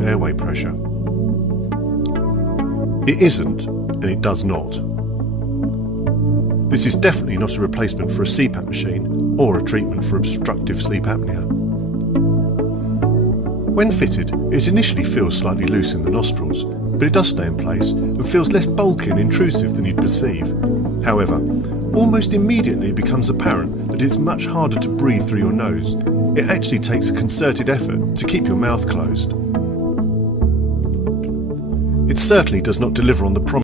safe airway pressure. It isn't, and it does not. This is definitely not a replacement for a CPAP machine or a treatment for obstructive sleep apnea. When fitted, it initially feels slightly loose in the nostrils, but it does stay in place and feels less bulky and intrusive than you'd perceive. However, almost immediately it becomes apparent that it's much harder to breathe through your nose. It actually takes a concerted effort to keep your mouth closed. It certainly does not deliver on the promise